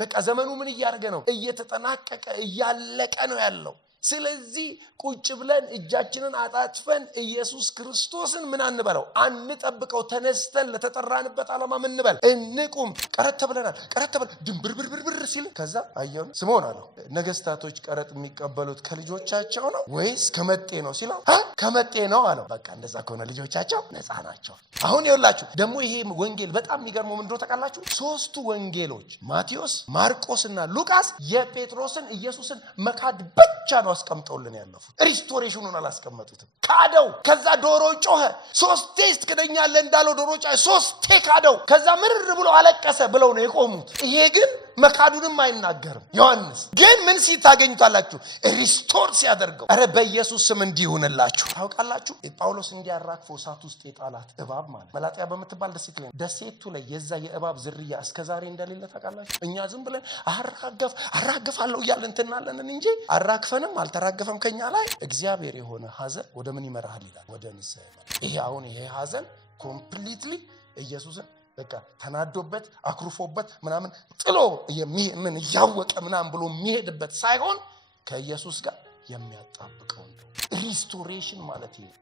በቃ ዘመኑ ምን እያደረገ ነው? እየተጠናቀቀ እያለቀ ነው ያለው። ስለዚህ ቁጭ ብለን እጃችንን አጣጥፈን ኢየሱስ ክርስቶስን ምን አንበለው? አንጠብቀው። ተነስተን ለተጠራንበት ዓላማ ምን እንበል? እንቁም። ቀረጥ ተብለናል። ቀረጥ ተብለ ድንብርብርብር ሲል ከዛ አየሁ ስምዖን አለው ነገስታቶች ቀረጥ የሚቀበሉት ከልጆቻቸው ነው ወይስ ከመጤ ነው ሲለው ከመጤ ነው አለው። በቃ እንደዛ ከሆነ ልጆቻቸው ነፃ ናቸው። አሁን ይኸውላችሁ ደግሞ ይሄ ወንጌል በጣም የሚገርመው ምንድነው ታውቃላችሁ? ሶስቱ ወንጌሎች ማቴዎስ፣ ማርቆስና ሉቃስ የጴጥሮስን ኢየሱስን መካድ ብቻ ነው አስቀምጠውልን ያለፉት። ሪስቶሬሽኑን አላስቀመጡትም። ካደው። ከዛ ዶሮ ጮኸ። ሶስቴ ትክደኛለህ እንዳለው ዶሮ ጮኸ። ሶስቴ ካደው። ከዛ ምርር ብሎ አለቀሰ ብለው ነው የቆሙት። ይሄ ግን መካዱንም አይናገርም። ዮሐንስ ግን ምን ሲታገኙታላችሁ? ሪስቶር ሲያደርገው። አረ በኢየሱስ ስም እንዲሆንላችሁ ታውቃላችሁ። ጳውሎስ እንዲያራክፎ እሳት ውስጥ የጣላት እባብ ማለት መላጥያ በምትባል ደሴት ላይ ደሴቱ ላይ የዛ የእባብ ዝርያ እስከዛሬ እንደሌለ ታውቃላችሁ። እኛ ዝም ብለን አራግፋለሁ እያልን እንትናለን እንጂ አራግፈንም አልተራገፈም ከኛ ላይ። እግዚአብሔር የሆነ ሐዘን ወደ ምን ይመራል ይላል? ወደ ንስሐ ይመራል። ይሄ አሁን ይሄ ሐዘን ኮምፕሊትሊ ኢየሱስን በቃ ተናዶበት አክሩፎበት ምናምን ጥሎ ምን ያወቀ ምናምን ብሎ የሚሄድበት ሳይሆን ከኢየሱስ ጋር የሚያጣብቀው ነው። ሪስቶሬሽን ማለት ይሄ።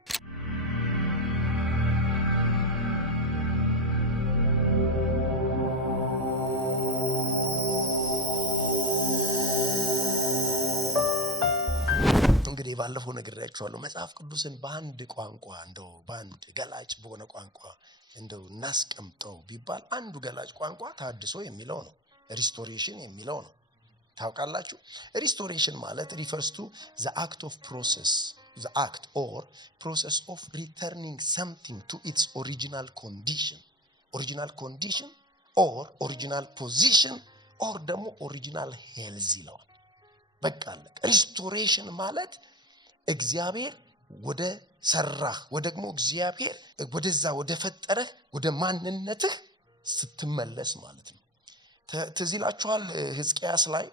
እንግዲህ ባለፈው ነግሬያችኋለሁ። መጽሐፍ ቅዱስን በአንድ ቋንቋ እንደው በአንድ ገላጭ በሆነ ቋንቋ እንደው እናስቀምጠው ቢባል አንዱ ገላጭ ቋንቋ ታድሶ የሚለው ነው። ሪስቶሬሽን የሚለው ነው። ታውቃላችሁ ሪስቶሬሽን ማለት refers to the act of process, the act or process of returning something to its original condition or original position or ደግሞ original health ይለዋል። በቃ ሪስቶሬሽን ማለት እግዚአብሔር ወደ ሰራህ ወደግሞ እግዚአብሔር ወደዛ ወደ ፈጠረህ ወደ ማንነትህ ስትመለስ ማለት ነው። ትዝ ይላችኋል ሕዝቅያስ ላይ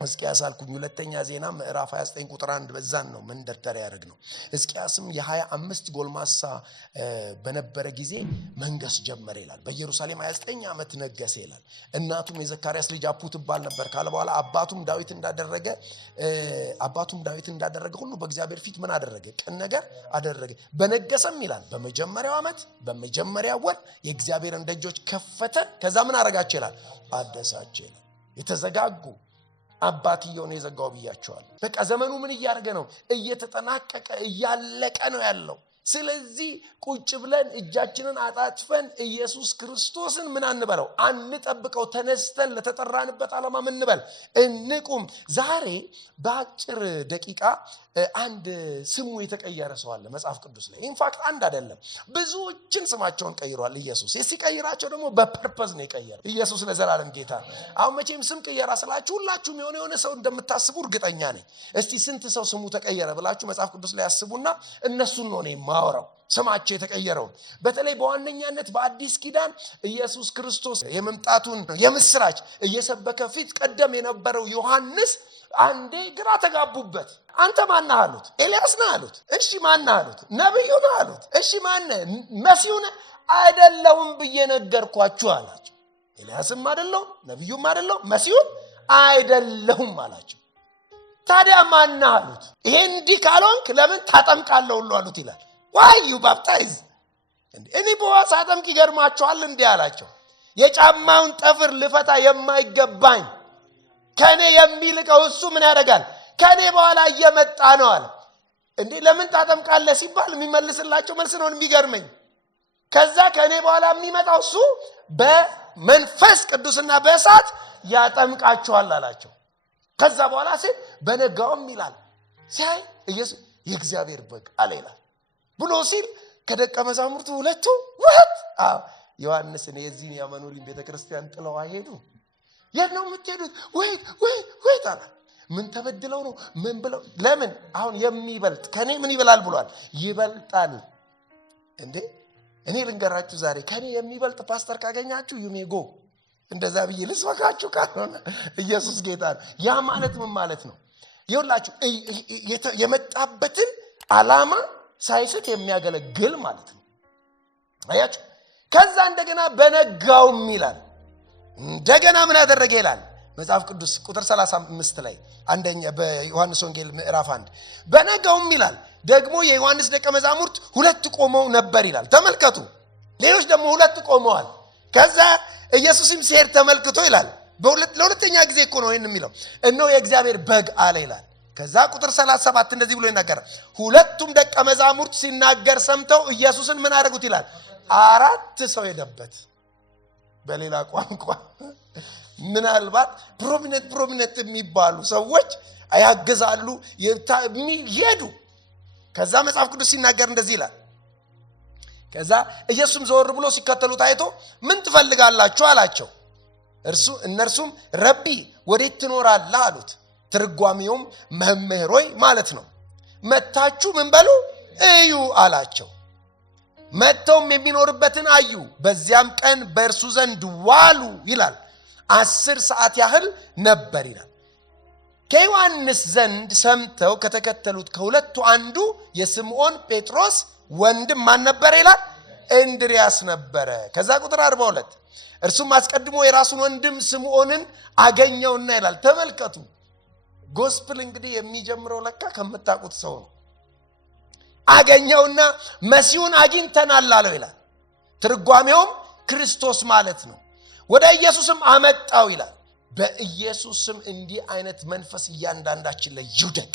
ሕዝቅያስ አልኩኝ ሁለተኛ ዜና ምዕራፍ 29 ቁጥር 1 በዛን ነው መንደርደሪያ ያደርግ ነው። ሕዝቅያስም የ25 ጎልማሳ በነበረ ጊዜ መንገስ ጀመረ ይላል። በኢየሩሳሌም 29 ዓመት ነገሰ ይላል። እናቱም የዘካርያስ ልጅ አፑ ትባል ነበር ካለ በኋላ አባቱም ዳዊት እንዳደረገ ሁሉ በእግዚአብሔር ፊት ምን አደረገ? ቅን ነገር አደረገ። በነገሰም ይላል በመጀመሪያው ዓመት በመጀመሪያው ወር የእግዚአብሔርን ደጆች ከፈተ። ከዛ ምን አረጋቸው ይላል? አደሳቸው ይላል። የተዘጋጉ አባትየውን የዘጋው ብያቸዋል። በቃ ዘመኑ ምን እያደረገ ነው? እየተጠናቀቀ እያለቀ ነው ያለው። ስለዚህ ቁጭ ብለን እጃችንን አጣጥፈን ኢየሱስ ክርስቶስን ምን አንበለው? አንጠብቀው። ተነስተን ለተጠራንበት ዓላማ ምን እንበል? እንቁም። ዛሬ በአጭር ደቂቃ አንድ ስሙ የተቀየረ ሰው አለ መጽሐፍ ቅዱስ ላይ። ኢንፋክት አንድ አይደለም ብዙዎችን ስማቸውን ቀይሯል ኢየሱስ። ሲቀይራቸው ደግሞ በፐርፐዝ ነው የቀየረው። ኢየሱስ ለዘላለም ጌታ። አሁን መቼም ስም ቀየራ ስላችሁ ሁላችሁም የሆነ ሰው እንደምታስቡ እርግጠኛ ነኝ። እስቲ ስንት ሰው ስሙ ተቀየረ ብላችሁ መጽሐፍ ቅዱስ ላይ ያስቡና እነሱን ነው ማወራው ስማቸው የተቀየረው። በተለይ በዋነኛነት በአዲስ ኪዳን ኢየሱስ ክርስቶስ የመምጣቱን የምስራች እየሰበከ ፊት ቀደም የነበረው ዮሐንስ አንዴ ግራ ተጋቡበት። አንተ ማን ነህ አሉት። ኤልያስ ነህ አሉት። እሺ ማን ነህ አሉት። ነብዩ ነህ አሉት። እሺ ማን ነህ? መሲሁ ነህ? አይደለሁም ብዬ ነገርኳችሁ አላቸው። ኤልያስም አይደለሁም ነብዩም አይደለሁም መሲሁም አይደለሁም አላቸው። ታዲያ ማን ነህ አሉት። ይሄ እንዲህ ካልሆንክ ለምን ታጠምቃለህ ሁሉ አሉት ይላል። why you baptize? እኔ በዋሳ አጠምቅ ይገርማቸዋል እንዲህ አላቸው። የጫማውን ጠፍር ልፈታ የማይገባኝ ከኔ የሚልቀው እሱ ምን ያደርጋል? ከኔ በኋላ እየመጣ ነው አለ። እንዴ ለምን ታጠምቃለህ ሲባል የሚመልስላቸው መልስ ነው የሚገርመኝ። ከዛ ከኔ በኋላ የሚመጣው እሱ በመንፈስ ቅዱስና በእሳት ያጠምቃቸዋል አላቸው። ከዛ በኋላ ሲል በነጋውም ይላል ሲያይ ኢየሱስ የእግዚአብሔር በግ አለ ይላል ብሎ ሲል ከደቀ መዛሙርቱ ሁለቱ ዮሐንስን የዚህን ያመኑልኝ ቤተክርስቲያን ጥለው አይሄዱ። የት ነው የምትሄዱት? ወይት አለ። ምን ተበድለው ነው? ምን ብለው? ለምን አሁን የሚበልጥ ከኔ ምን ይበላል ብሏል? ይበልጣል። እንዴ እኔ ልንገራችሁ ዛሬ ከኔ የሚበልጥ ፓስተር ካገኛችሁ ዩሜጎ እንደዛ ብዬ ልስበካችሁ ካልሆነ ኢየሱስ ጌታ ነው። ያ ማለት ምን ማለት ነው? ይኸውላችሁ የመጣበትን ዓላማ ሳይስት የሚያገለግል ማለት ነው። አያችሁ። ከዛ እንደገና በነጋውም ይላል እንደገና ምን አደረገ ይላል መጽሐፍ ቅዱስ ቁጥር 35 ላይ አንደኛ በዮሐንስ ወንጌል ምዕራፍ 1 በነገውም ይላል ደግሞ የዮሐንስ ደቀ መዛሙርት ሁለት ቆመው ነበር ይላል። ተመልከቱ፣ ሌሎች ደግሞ ሁለት ቆመዋል። ከዛ ኢየሱስም ሲሄድ ተመልክቶ ይላል ለሁለተኛ ጊዜ እኮ ነው ይሄን የሚለው እነሆ የእግዚአብሔር በግ አለ ይላል። ከዛ ቁጥር 37 እንደዚህ ብሎ ይናገራል። ሁለቱም ደቀ መዛሙርት ሲናገር ሰምተው ኢየሱስን ምን አደረጉት ይላል 4 ሰው ሄደበት። በሌላ ቋንቋ ምናልባት ፕሮሚነንት የሚባሉ ሰዎች ያገዛሉ ይሄዱ። ከዛ መጽሐፍ ቅዱስ ሲናገር እንደዚህ ይላል ከዛ ኢየሱስም ዘወር ብሎ ሲከተሉት አይቶ ምን ትፈልጋላችሁ አላቸው። እነርሱም ረቢ ወዴት ትኖራለህ አሉት። ትርጓሜውም መምህር ሆይ ማለት ነው። መታችሁ ምን በሉ እዩ አላቸው። መጥተውም የሚኖርበትን አዩ። በዚያም ቀን በእርሱ ዘንድ ዋሉ ይላል። 10 ሰዓት ያህል ነበር ይላል። ከዮሐንስ ዘንድ ሰምተው ከተከተሉት ከሁለቱ አንዱ የስምዖን ጴጥሮስ ወንድም ማን ነበር ይላል እንድርያስ ነበረ። ከዛ ቁጥር 42 እርሱም አስቀድሞ የራሱን ወንድም ስምዖንን አገኘውና ይላል። ተመልከቱ፣ ጎስፕል እንግዲህ የሚጀምረው ለካ ከምታውቁት ሰው ነው። አገኘውና መሲሁን አግኝተናል አለው ይላል። ትርጓሜውም ክርስቶስ ማለት ነው። ወደ ኢየሱስም አመጣው ይላል። በኢየሱስም እንዲህ አይነት መንፈስ እያንዳንዳችን ላይ ይውደቅ።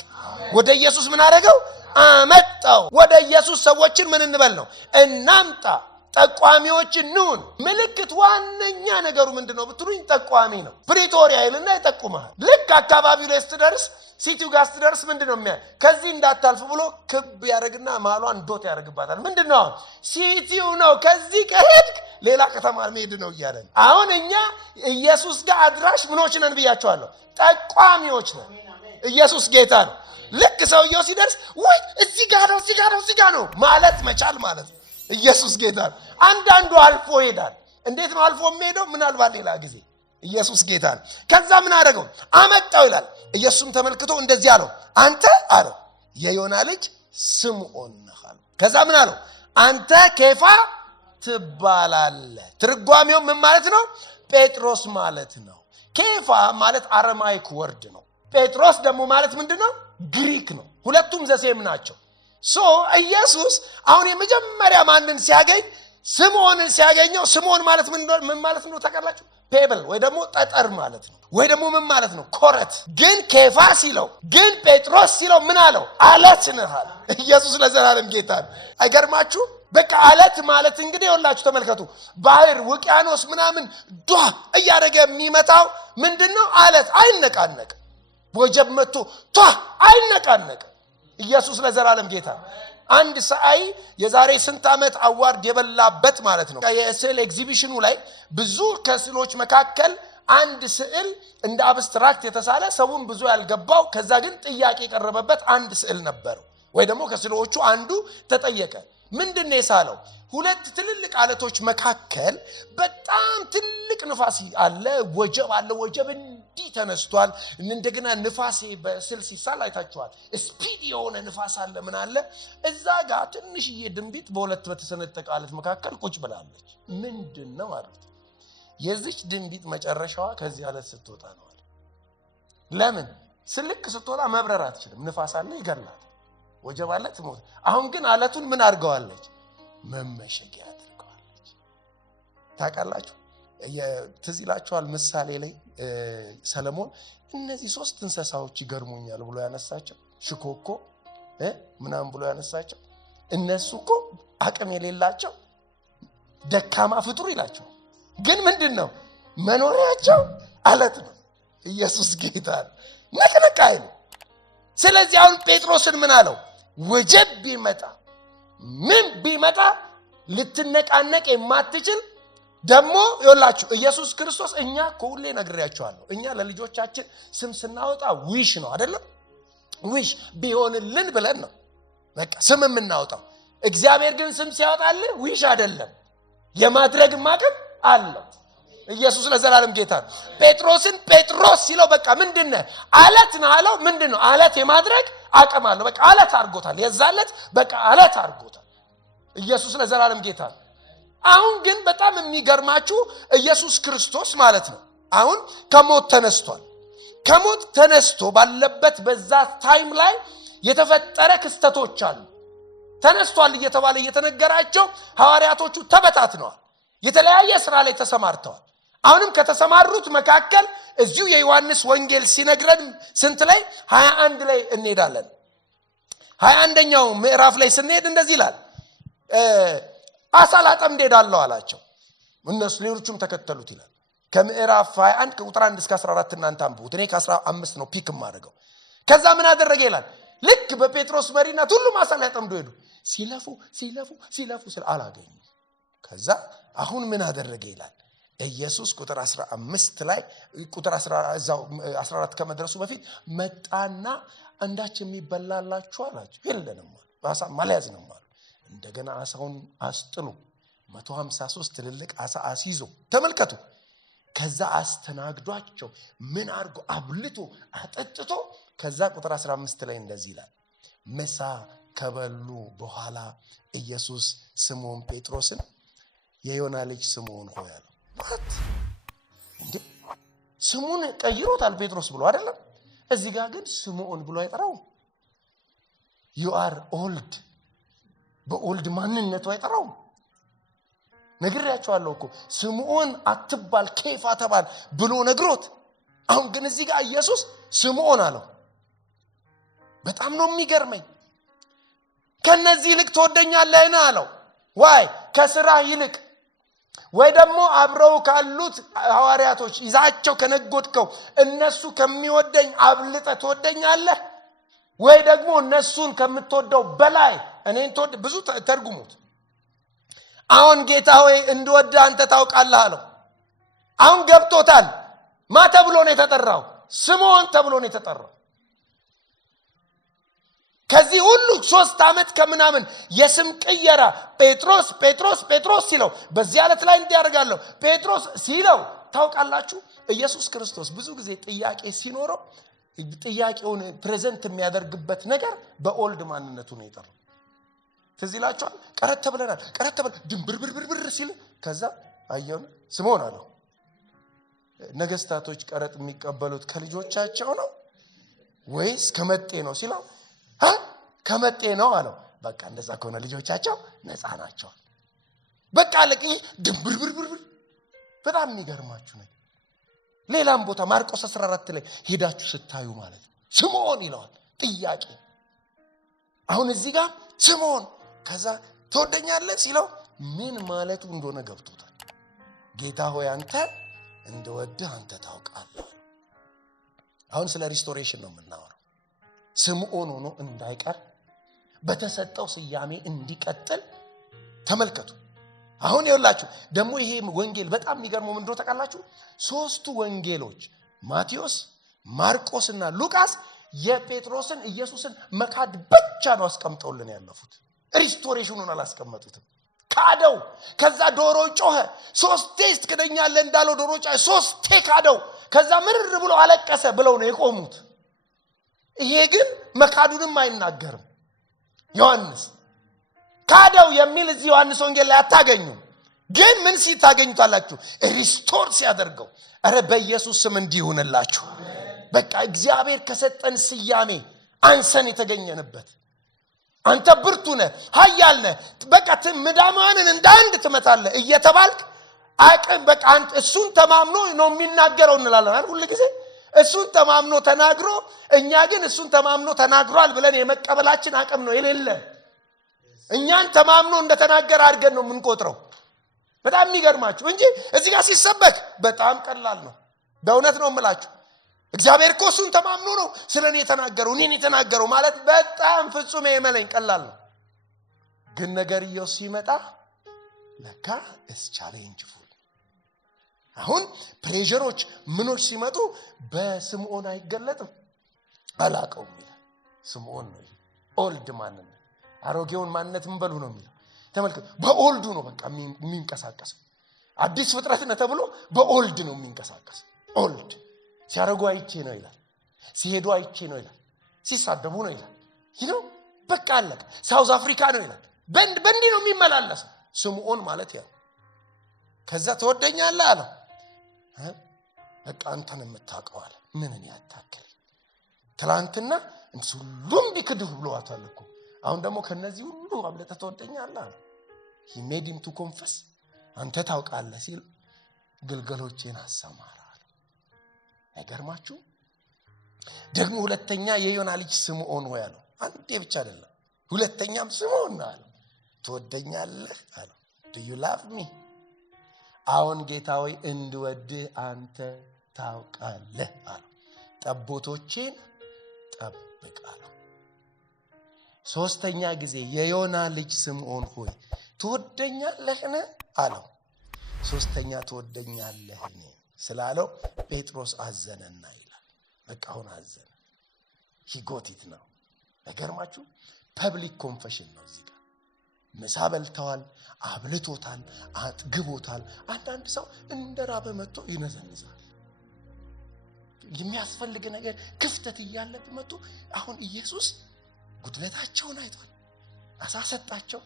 ወደ ኢየሱስ ምን አደረገው አመጣው። ወደ ኢየሱስ ሰዎችን ምን እንበል ነው እናምጣ። ጠቋሚዎች እንሁን። ምልክት ዋነኛ ነገሩ ምንድነው ብትሉኝ ጠቋሚ ነው። ፕሪቶሪያ ይልና ይጠቁማል። ልክ አካባቢው ላይ ስትደርስ ሲቲው ጋር ስትደርስ ምንድነው ከዚህ እንዳታልፍ ብሎ ክብ ያደርግና ማሏን ዶት ያደርግባታል። ምንድነው ሲቲው ነው። ከዚህ ከሄድክ ሌላ ከተማ መሄድ ነው እያለ አሁን እኛ ኢየሱስ ጋር አድራሽ ምኖች ነን ብያቸዋለሁ። ጠቋሚዎች ነን። ኢየሱስ ጌታ ነው። ልክ ሰውየው ሲደርስ ወይ እዚህ ጋር ነው ማለት መቻል ማለት ነው። ኢየሱስ ጌታ ነው። አንዳንዱ አልፎ ይሄዳል። እንዴት ነው አልፎ የሚሄደው? ምናልባት ሌላ ጊዜ። ኢየሱስ ጌታ ነው። ከዛ ምን አደረገው አመጣው ይላል። ኢየሱስም ተመልክቶ እንደዚህ አለው አንተ አለው የዮና ልጅ ስምዖን ነህ አለው። ከዛ ምን አለው አንተ ኬፋ ትባላለህ። ትርጓሜው ምን ማለት ነው? ጴጥሮስ ማለት ነው። ኬፋ ማለት አረማይክ ወርድ ነው። ጴጥሮስ ደግሞ ማለት ምንድነው? ግሪክ ነው። ሁለቱም ዘሴም ናቸው። ኢየሱስ አሁን የመጀመሪያ ማንን ሲያገኝ ስምዖንን ሲያገኘው ስምዖን ማለት ምን ማለት ነው ታውቃላችሁ? ፔብል ወይ ደግሞ ጠጠር ማለት ነው። ወይ ደግሞ ምን ማለት ነው? ኮረት። ግን ኬፋ ሲለው ግን ጴጥሮስ ሲለው ምን አለው? አለት ነህ አለ። ኢየሱስ ለዘላለም ጌታ ነው። አይገርማችሁ? በቃ አለት ማለት እንግዲህ ይኸውላችሁ ተመልከቱ። ባህር ውቅያኖስ ምናምን ዷ እያደረገ የሚመጣው ምንድነው? አለት አይነቃነቅ። ወጀብ መጥቶ ቷ አይነቃነቅ። ኢየሱስ ለዘላለም ጌታ። አንድ ሰዓይ የዛሬ ስንት ዓመት አዋርድ የበላበት ማለት ነው። የስዕል ኤግዚቢሽኑ ላይ ብዙ ከስዕሎች መካከል አንድ ስዕል እንደ አብስትራክት የተሳለ ሰውን ብዙ ያልገባው ከዛ ግን ጥያቄ የቀረበበት አንድ ስዕል ነበር። ወይ ደግሞ ከስዕሎቹ አንዱ ተጠየቀ። ምንድነው የሳለው? ሁለት ትልልቅ አለቶች መካከል በጣም ትልቅ ንፋስ አለ፣ ወጀብ አለ። ወጀብ እንዲህ ተነስቷል። እንደገና ንፋስ በስዕል ሲሳል አይታችኋል። ስፒድ የሆነ ንፋስ አለ። ምን አለ እዛ ጋር ትንሽዬ ድንቢጥ በሁለት በተሰነጠቀ አለት መካከል ቁጭ ብላለች። ምንድነው አሉት። የዚች ድንቢጥ መጨረሻዋ ከዚህ አለት ስትወጣ ነው አለ። ለምን? ስልክ ስትወጣ መብረር አትችልም። ንፋስ አለ ይገላል። ወጀብ አለ ትሞት። አሁን ግን አለቱን ምን አድርገዋለች? መመሸጊያ አድርገዋለች። ታውቃላችሁ? ትዝ ይላችኋል ምሳሌ ላይ ሰለሞን እነዚህ 3 እንስሳዎች ይገርሙኛል ብሎ ያነሳቸው ሽኮኮ ምናምን ብሎ ያነሳቸው እነሱ እኮ አቅም የሌላቸው ደካማ ፍጡር ይላቸው። ግን ምንድነው መኖሪያቸው? አለት ነው። ኢየሱስ ጌታ ነው። ነቅነቅ አይሉ። ስለዚህ አሁን ጴጥሮስን ምን አለው? ወጀብ ቢመጣ ምን ቢመጣ ልትነቃነቅ የማትችል ደግሞ ይኸውላችሁ ኢየሱስ ክርስቶስ እኛ ሁሌ ነግሬያችኋለሁ። እኛ ለልጆቻችን ስም ስናወጣ ዊሽ ነው አይደለም? ዊሽ ቢሆንልን ብለን ነው በቃ ስም የምናወጣው። እግዚአብሔር ግን ስም ሲያወጣልን ዊሽ አይደለም፣ የማድረግ አቅም አለው። ኢየሱስ ለዘላለም ጌታ ነው። ጴጥሮስን ጴጥሮስ ሲለው በቃ ምንድነው? አለት ነው አለው። ምንድነው? አለት የማድረግ አቅም አለው። በቃ አለት አድርጎታል። የዛለት በቃ አለት አድርጎታል። ኢየሱስ ለዘላለም ጌታ ነው። አሁን ግን በጣም የሚገርማችሁ ኢየሱስ ክርስቶስ ማለት ነው አሁን ከሞት ተነስቷል። ከሞት ተነስቶ ባለበት በዛ ታይም ላይ የተፈጠረ ክስተቶች አሉ። ተነስቷል እየተባለ እየተነገራቸው ሐዋርያቶቹ ተበታትነዋል። የተለያየ ስራ ላይ ተሰማርተዋል። አሁንም ከተሰማሩት መካከል እዚሁ የዮሐንስ ወንጌል ሲነግረን ስንት ላይ 21 ላይ እንሄዳለን። 21ኛው ምዕራፍ ላይ ስንሄድ እንደዚህ ይላል፣ አሳ ላጠምድ እሄዳለሁ አላቸው። እነሱ ሌሎቹም ተከተሉት ይላል። ከምዕራፍ 21 ከቁጥር 1 እስከ 14 እናንተ አንብቡት። እኔ ከ15 ነው ፒክ ማድረገው። ከዛ ምን አደረገ ይላል፣ ልክ በጴጥሮስ መሪነት ሁሉም አሳ ሊያጠምዱ ሄዱ። ሲለፉ አላገኙ። ከዛ አሁን ምን አደረገ ይላል ኢየሱስ ቁጥር 15 ላይ ቁጥር 14 ከመድረሱ በፊት መጣና አንዳች የሚበላላችሁ አላቸው። የለንም አሉ። አሳ ማልያዝንም አሉ። እንደገና አሳውን አስጥሉ 153 ትልልቅ አሳ አስይዞ ተመልከቱ። ከዛ አስተናግዷቸው ምን አድርጎ አብልቶ አጠጥቶ ከዛ ቁጥር 15 ላይ እንደዚህ ይላል፣ ምሳ ከበሉ በኋላ ኢየሱስ ስምዖን ጴጥሮስን የዮና ልጅ ስምዖን ሆይ አለው። ማለት እንዴ ስሙን ቀይሮታል ጴጥሮስ ብሎ አይደለም። እዚህ ጋር ግን ስምዖን ብሎ አይጠራውም። you are old በኦልድ ማንነቱ አይጠራውም። ነግሬያቸዋለሁ እኮ ስምዖን አትባል ኬፋ ተባል ብሎ ነግሮት፣ አሁን ግን እዚህ ጋር ኢየሱስ ስምዖን አለው። በጣም ነው የሚገርመኝ። ከነዚህ ይልቅ ትወደኛለህን አለው። ዋይ ከስራ ይልቅ ወይ ደግሞ አብረው ካሉት ሐዋርያቶች ይዛቸው ከነጎድከው እነሱ ከሚወደኝ አብልጠ ትወደኛለህ ወይ ደግሞ እነሱን ከምትወደው በላይ እኔን ትወድ? ብዙ ተርጉሙት። አሁን ጌታ ሆይ እንድወድ አንተ ታውቃለህ አለው። አሁን ገብቶታል። ማ ተብሎ ነው የተጠራው? ስምዖን ተብሎ ነው የተጠራው። ከዚህ ሁሉ 3 ዓመት ከምናምን የስም ቅየራ ጴጥሮስ ጴጥሮስ ጴጥሮስ ሲለው በዚህ ዓለት ላይ እንዲያደርጋለሁ ጴጥሮስ ሲለው ታውቃላችሁ። ኢየሱስ ክርስቶስ ብዙ ጊዜ ጥያቄ ሲኖረው ጥያቄውን ፕሬዘንት የሚያደርግበት ነገር በኦልድ ማንነቱ ነው የጠራው። ትዝ ይላችኋል። ቀረጥ ተብለናል ድንብርብርብር ሲል ከዛ አየው ስምዖን አለው። ነገስታቶች ቀረጥ የሚቀበሉት ከልጆቻቸው ነው ወይስ ከመጤ ነው ሲለው ከመጤ ነው አለው። በቃ እንደዛ ከሆነ ልጆቻቸው ነፃ ናቸው። በቃ ለቂ ድንብርብርብር። በጣም የሚገርማችሁ ነገር ሌላም ቦታ ማርቆስ 14 ላይ ሄዳችሁ ስታዩ ማለት ነው ስምዖን ይለዋል። ጥያቄ አሁን እዚህ ጋር ስምዖን ከዛ ትወደኛለህ ሲለው ምን ማለቱ እንደሆነ ገብቶታል። ጌታ ሆይ አንተ እንደወድህ አንተ ታውቃለህ። አሁን ስለ ሪስቶሬሽን ነው የምናወራው። ስምዖን ሆኖ እንዳይቀር በተሰጠው ስያሜ እንዲቀጥል ተመልከቱ። አሁን ይኸውላችሁ ደግሞ ይሄ ወንጌል በጣም የሚገርመው ምን እንደሆነ ታውቃላችሁ? 3ቱ ወንጌሎች ማቴዎስ፣ ማርቆስና ሉቃስ የጴጥሮስን ኢየሱስን መካድ ብቻ ነው አስቀምጠውልን ያለፉት። ሪስቶሬሽኑን አላስቀመጡትም። ካደው። ከዛ ዶሮ ጮኸ። 3 ትክደኛለህ እንዳለው ዶሮ ጮኸ። 3 ካደው። ከዛ ምርር ብሎ አለቀሰ ብለው ነው የቆሙት። ይሄ ግን መካዱንም አይናገርም። ዮሐንስ ካደው የሚል እዚህ ዮሐንስ ወንጌል ላይ አታገኙም። ግን ምን ሲታገኙታላችሁ? ሪስቶር ሲያደርገው። አረ በኢየሱስ ስም እንዲሆንላችሁ። በቃ እግዚአብሔር ከሰጠን ስያሜ አንሰን የተገኘንበት አንተ ብርቱ ነህ ኃያል ነህ በቃ ምዳማንን እንደ አንድ ትመታለህ እየተባልክ አቅም በቃ አንተ እሱን ተማምኖ ነው የሚናገረው እንላለን ሁሉ ጊዜ። እሱን ተማምኖ ተናግሮ እኛ ግን እሱን ተማምኖ ተናግሯል ብለን የመቀበላችን አቅም ነው የሌለ። እኛን ተማምኖ እንደተናገረ አድርገን ነው የምንቆጥረው። በጣም የሚገርማችሁ እንጂ እዚህ ጋር ሲሰበክ በጣም ቀላል ነው። በእውነት ነው የምላችሁ። እግዚአብሔር እኮ እሱን ተማምኖ ነው ስለኔ የተናገረው እኔን የተናገረው ማለት በጣም ፍጹም የመለኝ ቀላል ነው። ግን ነገርየው ሲመጣ ለካ ቻሌንጅፉል። አሁን ፕሬሸሮች ምኖች ሲመጡ በስምዖን አይገለጥም። አላቀውም ይላል። ስምዖን ነው ኦልድ ማንነት አሮጌውን ማንነት ምን በሉ ነው የሚለው። ተመልከቱ። በኦልዱ ነው በቃ የሚንቀሳቀሰው። አዲስ ፍጥረት ነው ተብሎ በኦልድ ነው የሚንቀሳቀሰው። ኦልድ ሲያረጉ አይቼ ነው ይላል። ሲሄዱ አይቼ ነው ይላል። ሲሳደቡ ነው ይላል። ይሄው በቃ አለቀ። ሳውዝ አፍሪካ ነው ይላል። በእንዲህ ነው የሚመላለሰው። ስምዖን ማለት ያው ከዛ ትወደኛለህ አለው። በቃ አንተን የምታውቀው አለ። ምንን ያታክል ትላንትና ሁሉም ቢክድህ ብለዋታል እኮ። አሁን ደግሞ ከነዚህ ሁሉ አብለጠህ ትወደኛለህ አለ። he made him to confess አንተ ታውቃለህ ሲል ግልገሎቼን አሰማራ አለ። አይገርማችሁ? ደግሞ ሁለተኛ የዮና ልጅ ስምዖን ሆይ አለው። አንዴ ብቻ አይደለም፣ ሁለተኛም ስምዖን አለ። ትወደኛለህ አለ። do you love me? አሁን ጌታ ሆይ እንድወድህ አንተ ታውቃለህ አለ። ጠቦቶቼን ጠብቅ አለው። ሶስተኛ ጊዜ የዮና ልጅ ስምዖን ሆይ ትወደኛለህን አለው። ሶስተኛ ትወደኛለህን ስላለው ጴጥሮስ አዘነና ይላል። በቃ አሁን አዘነ። he got it ነው። አይገርማችሁ? ፐብሊክ ኮንፌሽን ነው እዚህ ጋር። ምሳ በልተዋል፣ አብልቶታል፣ አጥግቦታል። አንዳንድ ሰው እንደራበ መጥቶ ይነዘንዛል። የሚያስፈልግ ነገር ክፍተት እያለበት መጥቶ አሁን ኢየሱስ ጉድለታቸውን አይቷል፣ አሳሰጣቸው፣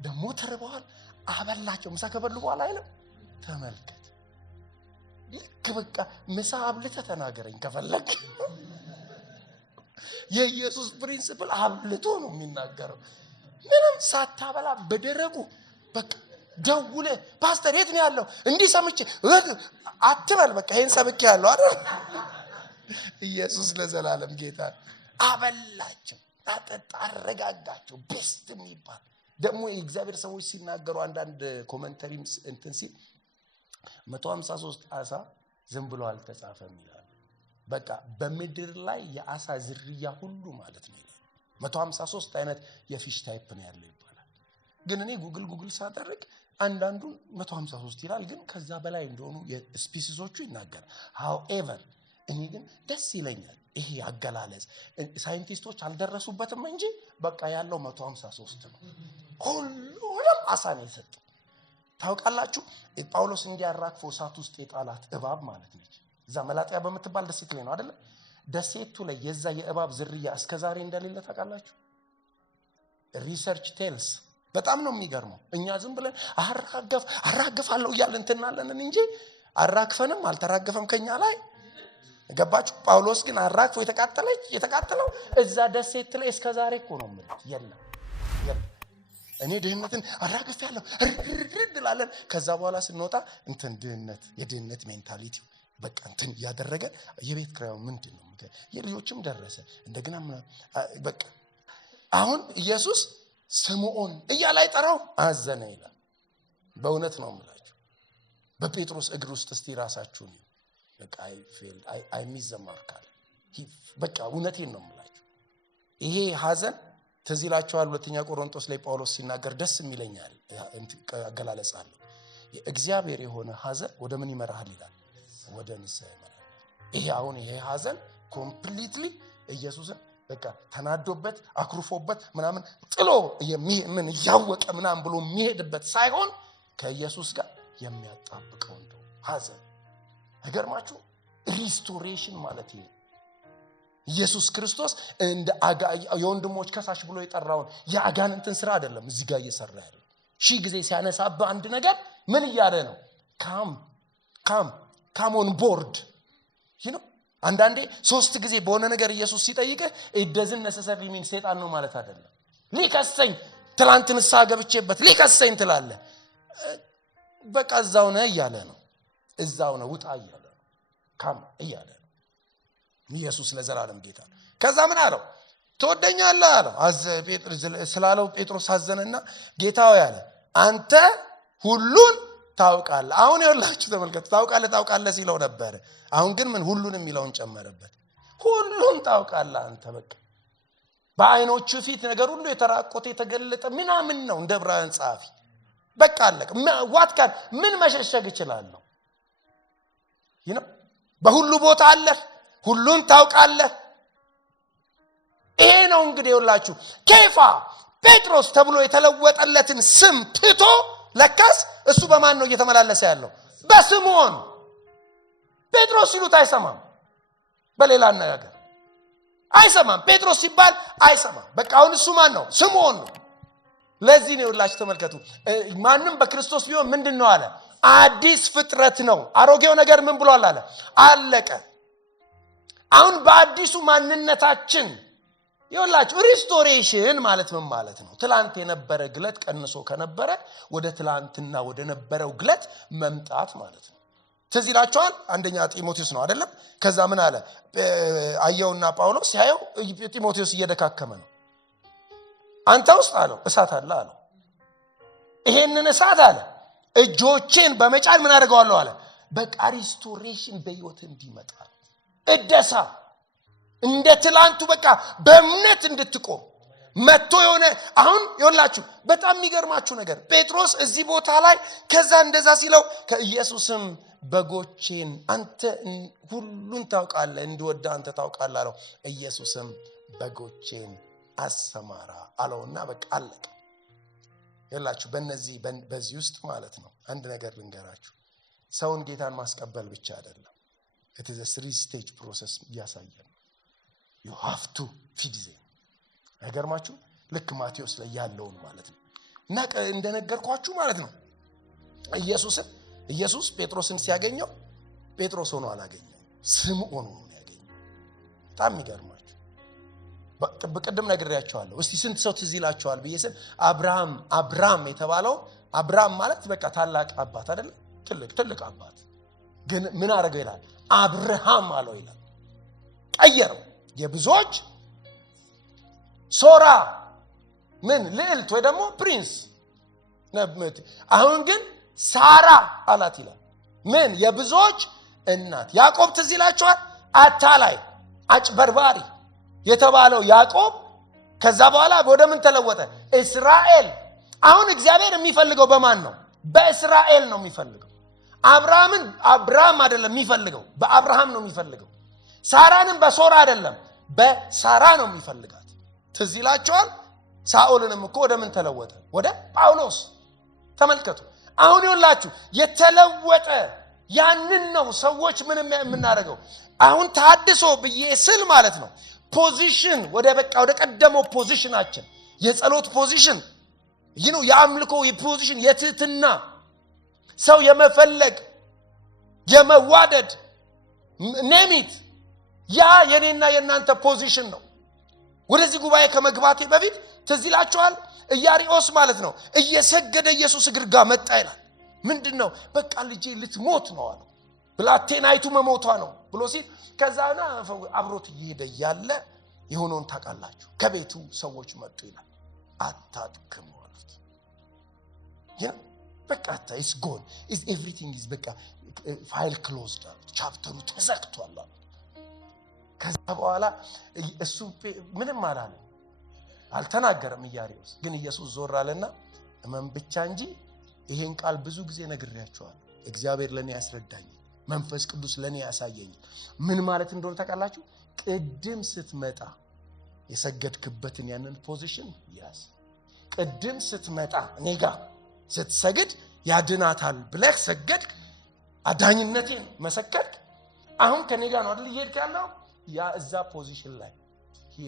ደሞ ተርበዋል፣ አበላቸው። ምሳ ከበሉ በኋላ አይደለም ተመልከት። ልክ በቃ ምሳ አብልተ ተናገረኝ ከፈለክ። የኢየሱስ ፕሪንሲፕል አብልቶ ነው የሚናገረው። ምንም ሳታበላ በደረቁ በቃ ደውለ ፓስተር የት ነው ያለው እንዲህ ሰምቼ አትበል። በቃ ይሄን ሰብኬ ያለው አይደል? ኢየሱስ ለዘላለም ጌታ። አበላቸው፣ አጠጣ፣ አረጋጋቸው። ቤስት የሚባል ደግሞ የእግዚአብሔር ሰዎች ሲናገሩ አንዳንድ ኮሜንተሪ እንትን ሲል 153 አሳ ዝም ብሎ አልተጻፈም ይላል። በቃ በምድር ላይ የአሳ ዝርያ ሁሉ ማለት ነው ይላል። 153 አይነት የፊሽ ታይፕ ነው ያለው ይባላል። ግን እኔ ጉግል ሳደርግ አንዳንዱ 153 ይላል፣ ግን ከዛ በላይ እንደሆኑ የስፒሲሶቹ ይናገራል። however እኔ ግን ደስ ይለኛል ይሄ አገላለጽ። ሳይንቲስቶች አልደረሱበትም እንጂ በቃ ያለው 153 ነው። ሁሉንም አሳ ነው የሰጠው። ታውቃላችሁ ጳውሎስ እንዲያራክፎ እሳት ውስጥ የጣላት እባብ ማለት ነች። እዛ መላጥያ በምትባል ደሴት ላይ ነው አይደል? ደሴቱ ላይ የዛ የእባብ ዝርያ እስከዛሬ እንደሌለ ታውቃላችሁ? ሪሰርች ቴልስ። በጣም ነው የሚገርመው። እኛ ዝም ብለን አራግፋለሁ እያልን እንትናለን እንጂ አራግፈንም አልተራገፈም ከኛ ላይ። ገባችሁ? ጳውሎስ ግን አራግፎ የተቃጠለው እዛ ደሴት ላይ እስከዛሬ እኮ ነው ማለት የለም። እኔ ድህነትን አራግፌያለሁ እርድላለን። ከዛ በኋላ ስንወጣ እንትን የድህነት ሜንታሊቲ በቃ እንትን ያደረገ የቤት ክራዩ ምንድነው የልጆችም ደረሰ እንደገና በቃ አሁን ኢየሱስ ስምዖን እያለ አይጠራው አዘነ ይላል። በእውነት ነው የምላችሁ። በጴጥሮስ እግር ውስጥ እስቲ ራሳችሁን በቃ አይ ሚዘማርካል። በቃ እውነቴን ነው የምላችሁ። ይሄ ሐዘን ትዝ ይላችኋል። ሁለተኛ ቆሮንቶስ ላይ ጳውሎስ ሲናገር ደስ የሚለኛል አገላለጽ አለ። የእግዚአብሔር የሆነ ሐዘን ወደ ምን ይመራሃል ይላል? ወደ ንስሐ ይመራል። ይሄ ሐዘን ኮምፕሊትሊ ኢየሱስን በቃ ተናዶበት አክሩፎበት ምናምን ጥሎ ምን ያወቀ ምናምን ብሎ የሚሄድበት ሳይሆን ከኢየሱስ ጋር የሚያጣብቀው እንደው ሐዘን። አይገርማችሁ? ሪስቶሬሽን ማለት ይሄ ኢየሱስ ክርስቶስ እንደ የወንድሞች ከሳሽ ብሎ የጠራውን የአጋንንትን ስራ አይደለም እዚህ ጋር እየሰራ ያለው። ሺህ ጊዜ ሲያነሳብ አንድ ነገር ምን እያለ ነው? ካም ኦን ቦርድ ነው። አንዳንዴ 3 ጊዜ በሆነ ነገር ኢየሱስ ሲጠይቅህ it doesn't necessarily mean ሰይጣን ነው ማለት አይደለም። ሊከሰኝ ትላንት ንስሐ ገብቼበት ሊከሰኝ ትላለህ። በቃ እዛው ነው እያለ ነው። እዛው ነው ውጣ እያለ ነው። ካም እያለ ነው። ኢየሱስ ለዘላለም ጌታ። ከዛ ምን አለው? ትወደኛለህ አለው። ስላለው ጴጥሮስ አዘነና ጌታው ያለ አንተ ሁሉን ታውቃለህ። አሁን ይኸውላችሁ ተመልከቱ። ታውቃለህ ሲለው ነበር። አሁን ግን ምን ሁሉን የሚለውን ጨመረበት። ሁሉን ታውቃለህ አንተ። በቃ በአይኖቹ ፊት ነገር ሁሉ የተራቆተ የተገለጠ ምናምን ነው እንደ ዕብራውያን ጸሐፊ። በቃ አለቀ። ዋትካን ምን መሸሸግ እችላለሁ? በሁሉ ቦታ አለ። ሁሉን ታውቃለህ። ይሄ ነው እንግዲህ ይኸውላችሁ ኬፋ ጴጥሮስ ተብሎ የተለወጠለትን ስም ትቶ ለካስ እሱ በማን ነው እየተመላለሰ ያለው? በስምዖን። ጴጥሮስ ሲሉት አይሰማም። በሌላ አነጋገር አይሰማም። ጴጥሮስ ሲባል አይሰማም። በቃ አሁን እሱ ማን ነው? ስምዖን ነው። ለዚህ ነው ይኸውላችሁ ተመልከቱ። ማንም በክርስቶስ ቢሆን ምንድነው አለ? አዲስ ፍጥረት ነው። አሮጌው ነገር ምን ብሏል አለ? አለቀ። አሁን በአዲሱ ማንነታችን ይኸውላችሁ ሪስቶሬሽን ማለት ምን ማለት ነው? ትላንት የነበረ ግለት ቀንሶ ከነበረ ወደ ትላንትና ወደ ነበረው ግለት መምጣት ማለት ነው። ትዝ ይላችኋል አንደኛ ጢሞቴዎስ ነው አይደለም? ከዛ ምን አለ? አየውና ጳውሎስ ሲያየው ጢሞቴዎስ እየደካከመ ነው። አንተ ውስጥ አለው እሳት አለ አለው። ይሄንን እሳት አለ እጆቼን በመጫን ምን አደርገዋለሁ አለ? በቃ ሪስቶሬሽን በህይወት እንዲመጣ እደሳ እንደ ትላንቱ በቃ በእምነት እንድትቆም መጥቶ የሆነ አሁን ይኸውላችሁ በጣም የሚገርማችሁ ነገር ጴጥሮስ እዚህ ቦታ ላይ ከዛ እንደዛ ሲለው ከኢየሱስም በጎቼን አንተ ሁሉን ታውቃለህ እንድወዳ አንተ ታውቃለህ አለው። ኢየሱስም በጎቼን አሰማራ አለውና በቃ አለቀ። ይኸውላችሁ በዚህ ውስጥ ማለት ነው አንድ ነገር ልንገራችሁ። ሰውን ጌታን ማስቀበል ብቻ አይደለም። it is a 3-stage process ያሳያል። you have to feed them አይገርማችሁ? ልክ ማቴዎስ ላይ ያለውን ማለት ነው። እና እንደነገርኳችሁ ማለት ነው ኢየሱስ ጴጥሮስን ሲያገኘው ጴጥሮስ ሆኖ አላገኘው፣ ስምዖን ሆኖ ያገኘው። በጣም ይገርማችሁ። በቅድም ነግሬያችኋለሁ። እስቲ ስንት ሰው ትዝ ይላችኋል ብዬ ስል አብርሃም የተባለው አብርሃም ማለት በቃ ታላቅ አባት አይደል? ትልቅ አባት ግን ምን አደረገው ይላል? አብርሃም አለው ይላል። ቀየረው። የብዙዎች ሶራ ምን ልዕልት ወይ ደግሞ ፕሪንስ ነብት። አሁን ግን ሳራ አላት ይላል። ምን የብዙዎች እናት። ያዕቆብ ትዝ ይላችኋል? አታላይ አጭበርባሪ የተባለው ያዕቆብ ከዛ በኋላ ወደ ምን ተለወጠ? እስራኤል። አሁን እግዚአብሔር የሚፈልገው በማን ነው? በእስራኤል ነው የሚፈልገው። አብርሃም አይደለም የሚፈልገው፣ በአብርሃም ነው የሚፈልገው። ሳራንም በሶራ አይደለም በሳራ ነው የሚፈልጋት። ትዝ ይላችኋል? ሳኦልንም እኮ ወደ ምን ተለወጠ? ወደ ጳውሎስ። ተመልከቱ። አሁን ይኸውላችሁ የተለወጠ ያንን ነው ሰዎች ምን የምናደርገው አሁን ታድሶ ብዬ ስል ማለት ነው ፖዚሽን ወደ ቀደመው ፖዚሽናችን የጸሎት ፖዚሽን የአምልኮ ፖዚሽን የትህትና ሰው የመፈለግ የመዋደድ ኔሚት ያ የኔና የናንተ ፖዚሽን ነው። ወደዚህ ጉባኤ ከመግባቴ በፊት ትዝ ይላችኋል? ኢያሪኦስ ማለት ነው እየሰገደ ኢየሱስ እግር ጋር መጣ ይላል። ምንድነው? በቃ ልጄ ልትሞት ነው አለው። ብላቴናይቱ መሞቷ ነው ብሎ ሲል ከዛና አብሮት እየሄደ ያለ የሆነውን ታውቃላችሁ። ከቤቱ ሰዎች መጡ ይላል። አታጥክሙ አሉት። በቃ is gone is everything is በቃ ፋይል ክሎዝድ አሉት። ቻፕተሩ ተዘግቷል አሉት። ከዛ በኋላ እሱ ምንም አላለም፣ አልተናገረም ኢያሪኦስ። ግን ኢየሱስ ዞር አለና እመን ብቻ እንጂ ይሄን ቃል ብዙ ጊዜ ነግሬያችኋለሁ። እግዚአብሔር ለኔ ያስረዳኝ፣ መንፈስ ቅዱስ ለኔ ያሳየኝ ምን ማለት እንደሆነ ታውቃላችሁ? ቅድም ስትመጣ የሰገድክበትን ያንን ፖዚሽን ያዝ። ቅድም ስትመጣ ኔጋ ስትሰግድ ያድናታል ብለህ ሰገድክ፣ አዳኝነቴን መሰከርክ። አሁን ከኔጋ ነው አይደል ይሄድ ያለው ያ እዛ ፖዚሽን ላይ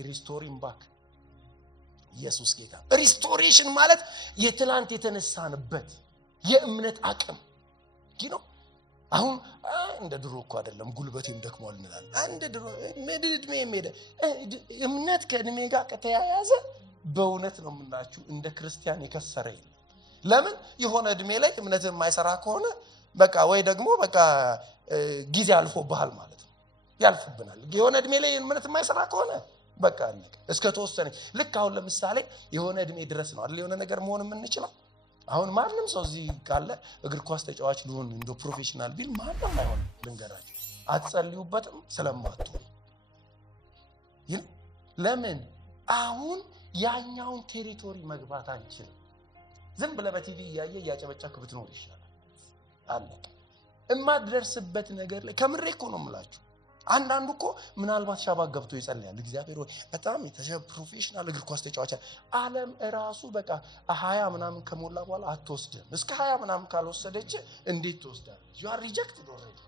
ሪስቶሪንግ ባክ ኢየሱስ ጌታ። ሪስቶሬሽን ማለት የትላንት የተነሳንበት የእምነት አቅም ነው። አሁን እንደ ድሮ እኮ አይደለም፣ ጉልበቴም ደክሟል እንላለን። እንደ ድሮ እድሜ እምነት ከእድሜ ጋር ከተያያዘ በእውነት ነው የምናችሁ እንደ ክርስቲያን የከሰረ የለም። ለምን የሆነ እድሜ ላይ እምነት የማይሰራ ከሆነ በቃ ወይ ደግሞ በቃ ጊዜ አልፎብሃል ማለት ነው፣ ያልፍብናል። የሆነ እድሜ ላይ እምነት የማይሰራ ከሆነ በቃ አለቀ። እስከ ተወሰነ ልክ አሁን ለምሳሌ የሆነ እድሜ ድረስ ነው አይደል የሆነ ነገር መሆን የምንችለው። አሁን ማንም ሰው እዚህ ካለ እግር ኳስ ተጫዋች ሊሆን እንደ ፕሮፌሽናል ቢል ማንም አይሆንም። ልንገራችሁ፣ አትጸልዩበትም ስለማትሆኑ። ለምን አሁን ያኛውን ቴሪቶሪ መግባት አንችልም። ዝም ብለህ በቲቪ እያጨበጨብክ ብትኖር ይሻላል። አለቀ። እማትደርስበት ነገር ላይ ከምሬ እኮ ነው የምላችሁ። አንዳንዱ እኮ ምናልባት ሻባክ ገብቶ ይጸልያል። እግዚአብሔር ወይ በጣም ፕሮፌሽናል እግር ኳስ ተጫዋች ዓለም ራሱ በቃ 20 ምናምን ከሞላ በኋላ አትወስድም። እስከ 20 ምናምን ካልወሰደች እንዴት ትወስዳለች? you are rejected already